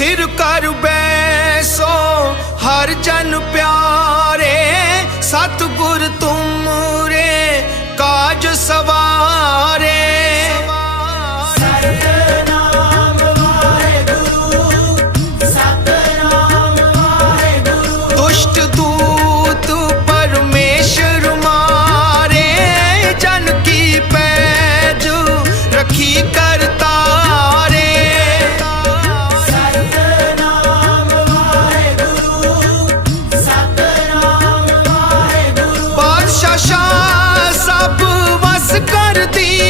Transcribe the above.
ਸਥਿਰ ਕਰ ਬੈਸੋ ਹਰ ਜਨ ਪਿਆਰੇ ਸਤਿਗੁਰ करती